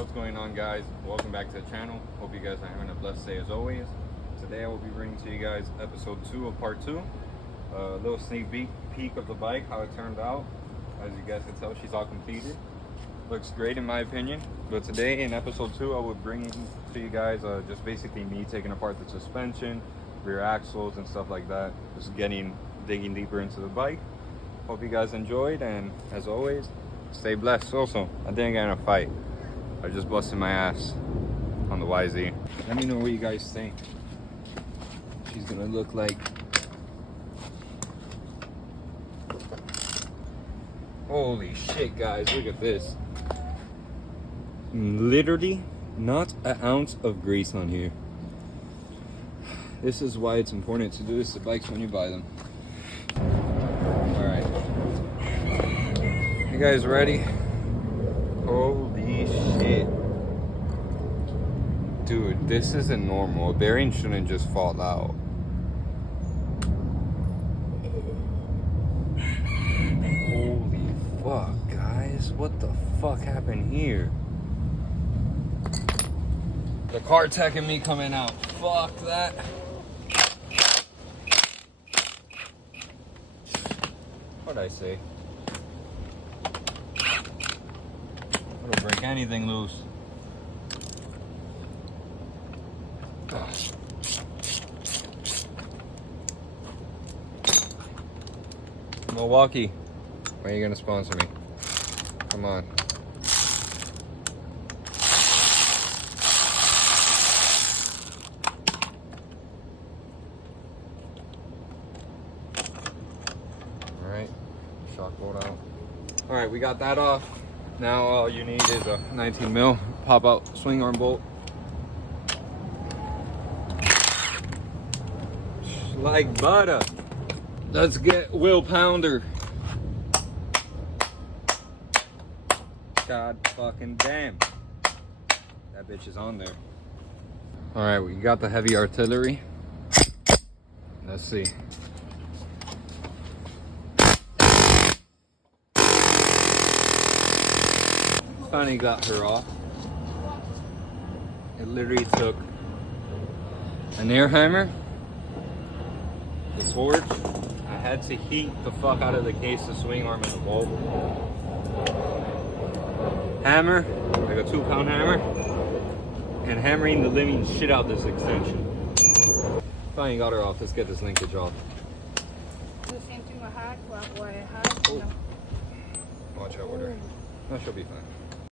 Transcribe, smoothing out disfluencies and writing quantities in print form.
What's going on, guys? Welcome back to the channel. Hope you guys are having a blessed day as always. Today I will be bringing to you guys episode 2 of part 2. A little sneak peek of the bike, how it turned out. As you guys can tell, she's all completed. Looks great in my opinion. But today in episode 2 I will bring to you guys just basically me taking apart the suspension, rear axles and stuff like that. Just digging deeper into the bike. Hope you guys enjoyed, and as always, stay blessed. Also, I didn't get in a fight. I just busted my ass on the YZ. Let me know what you guys think. She's gonna look like... Holy shit, guys, look at this. Literally not an ounce of grease on here. This is why it's important to do this to bikes when you buy them. Alright. You guys ready? Holy shit. Dude, this isn't normal. A bearing shouldn't just fall out. Holy fuck, guys. What the fuck happened here? The car tech and me coming out. Fuck that. What'd I say? It'll break anything loose. Milwaukee, when are you gonna sponsor me? Come on. Alright, shock bolt out. Alright, we got that off. Now all you need is a 19 mil pop out swing arm bolt. Like butter. Let's get Will Pounder. God fucking damn. That bitch is on there. Alright, we got the heavy artillery. Let's see. Finally got her off. It literally took an air hammer, the torch. I had to heat the fuck out of the case, the swing arm, and the bolt. Hammer, like a 2-pound hammer, and hammering the living shit out this extension. Finally got her off. Let's get this linkage off. Do the same thing with hot, or hot. Oh. Watch out with her. No, she'll be fine.